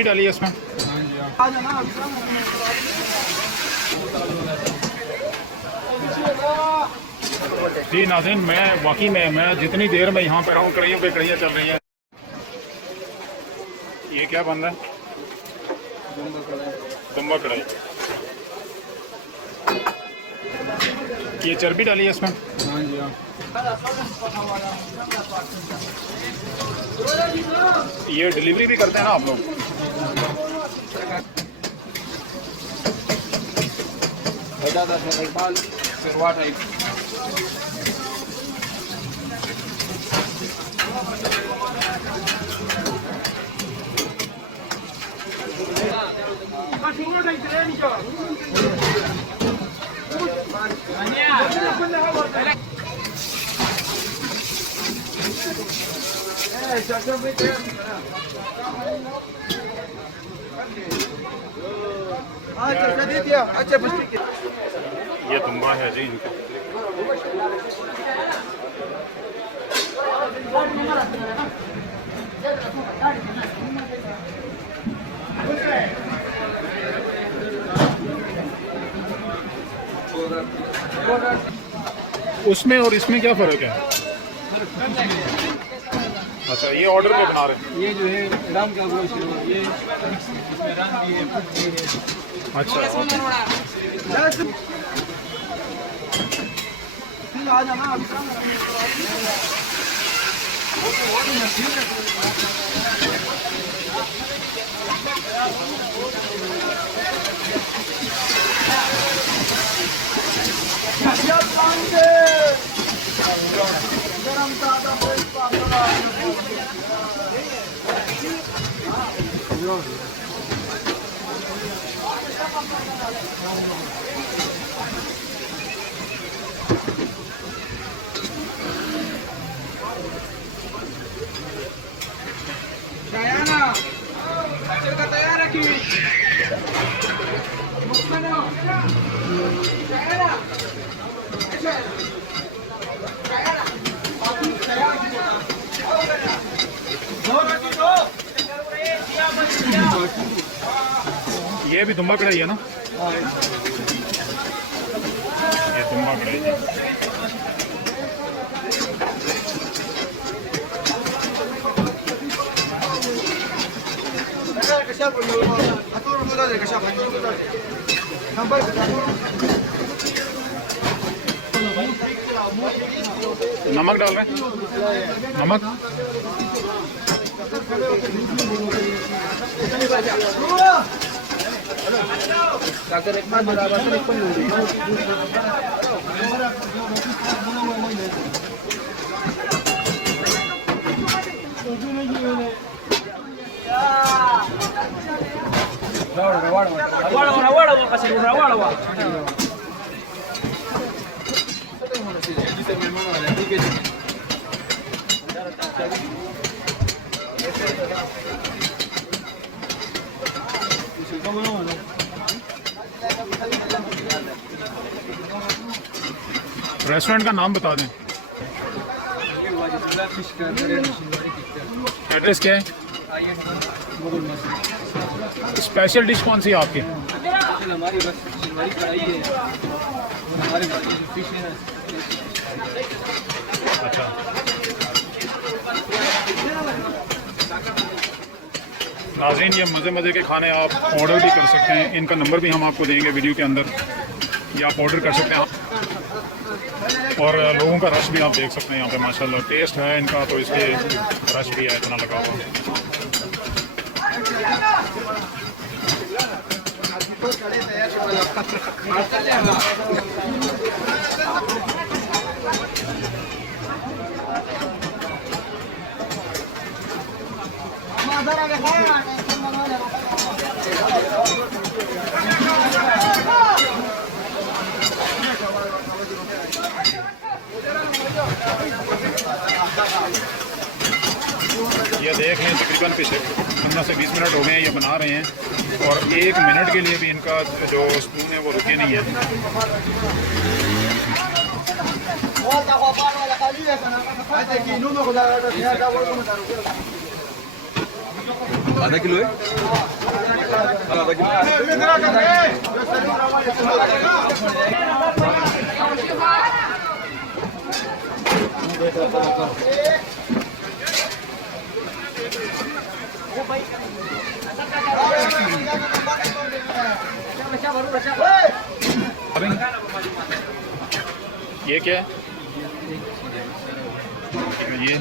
चर्बी डाली है इसमें। जी नाज़रीन, मैं वाकई में जितनी देर में यहाँ पर हूँ कढ़ाइयों पे कढ़ाइयाँ चल रही हैं। ये क्या बन रहा है? दुम्बा कढ़ाई। ये चर्बी डाली है इसमें। हाँ जी हाँ। ये डिलीवरी भी करते हैं ना आप लोग? ये दुम्बा है जी इनका। उसमें और इसमें क्या फ़र्क है? अच्छा, ये ऑर्डर पे बना रहे हैं। ये जो है राम का गोश्त है, ये इसमें राम की है, पत्ती है। अच्छा, ये भी दुम्बा कढ़ाई है ना? ये दुम्बा कढ़ाई है। नमक डाल रहे हैं? नमक रेस्टोरेंट का नाम बता दें। एड्रेस क्या है? स्पेशल डिश कौन सी है आपकी? हमारी बस हमारी कढ़ाई है और हमारे फिश है ना। अच्छा, नाज़रीन, ये मज़े मज़े के खाने आप ऑर्डर भी कर सकते हैं। इनका नंबर भी हम आपको देंगे वीडियो के अंदर, या आप ऑर्डर कर सकते हैं। और लोगों का रश भी आप देख सकते हैं यहाँ पे, माशाल्लाह टेस्ट है इनका, तो इसलिए रश भी है इतना लगा हुआ। ये देख लें, तकरीबन पिछले 15 से 20 मिनट हो गए हैं ये बना रहे हैं, और 1 मिनट के लिए भी इनका जो स्पून है वो रुके नहीं है। आधा किलो है आधा किलो ये क्या है? ये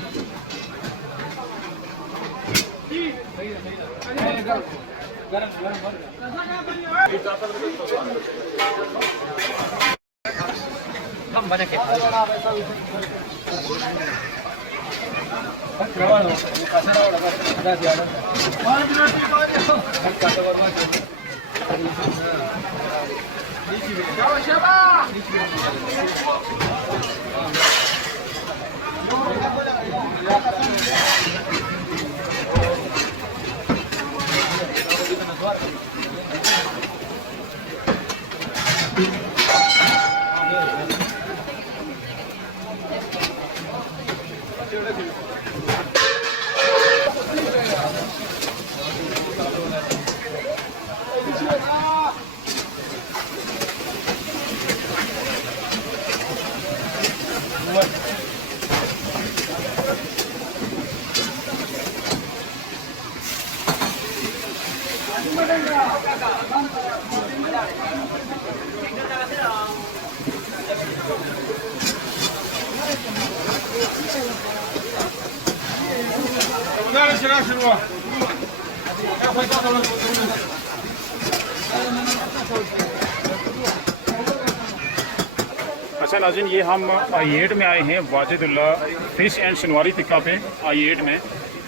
अच्छा नाज़रीन, ये हम I8 में आए हैं, वाजिदुल्ला फिश एंड शनवारी टिक्का पे I8 में।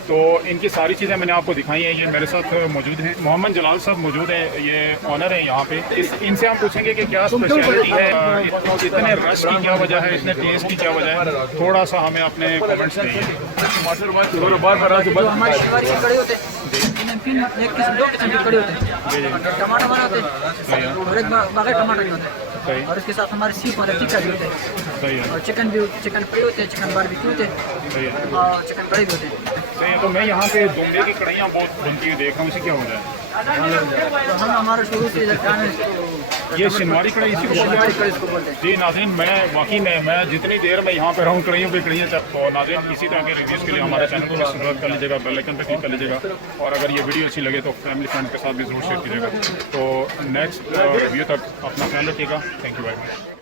तो इनकी सारी चीज़ें मैंने आपको दिखाई हैं। ये मेरे साथ मौजूद हैं, मोहम्मद जलाल साहब मौजूद हैं, ये ऑनर हैं यहाँ पे। इनसे हम पूछेंगे कि क्या स्पेशलिटी है, इतने रश की क्या वजह है, इतने टेस्ट की क्या वजह है। थोड़ा सा हमें अपने कमेंट्स दीजिए। हमारे शिवारी के कड़े होते हैं, एक किस्म दो किस्म के कड़े होते हैं, टमाटर वाला होते हैं और एक बगैर टमाटर के होते हैं। सही और इसके साथ हमारे सीख होते हैं, टिक्का भी होते हैं, सही है, और चिकन फ्राई होते हैं, चिकन बारबेक्यू होते हैं सही है, और चिकन कड़ी भी होते हैं। सही है। तो मैं यहाँ पे दुम्बे की कढ़ाइयाँ बहुत बनती हुई देख रहा हूँ, इसे क्या हो रहा है? तो हम हमारे शुरू से इधर खाने ये शनवारी कढ़ाई इसी को बोलते शिवारी हैं? कड़ी इसको बोलते हैं। जी नाज़रीन, मैं वाकई में जितनी देर में यहाँ पे रहूँ कढ़ाइयों पे कढ़ाइयाँ तो नाज़रीन इसी तरह के रिव्यूज़ के लिए हमारे चैनल को सब्सक्राइब कर लीजिएगा, बेल आइकन पे क्लिक कर लीजिएगा, और अगर ये वीडियो अच्छी लगे तो फैमिली फ्रेंड्स के साथ भी ज़रूर शेयर कीजिएगा। तो नेक्स्ट रिव्यू तक अपना ख्याल रखिएगा। Thank you very much.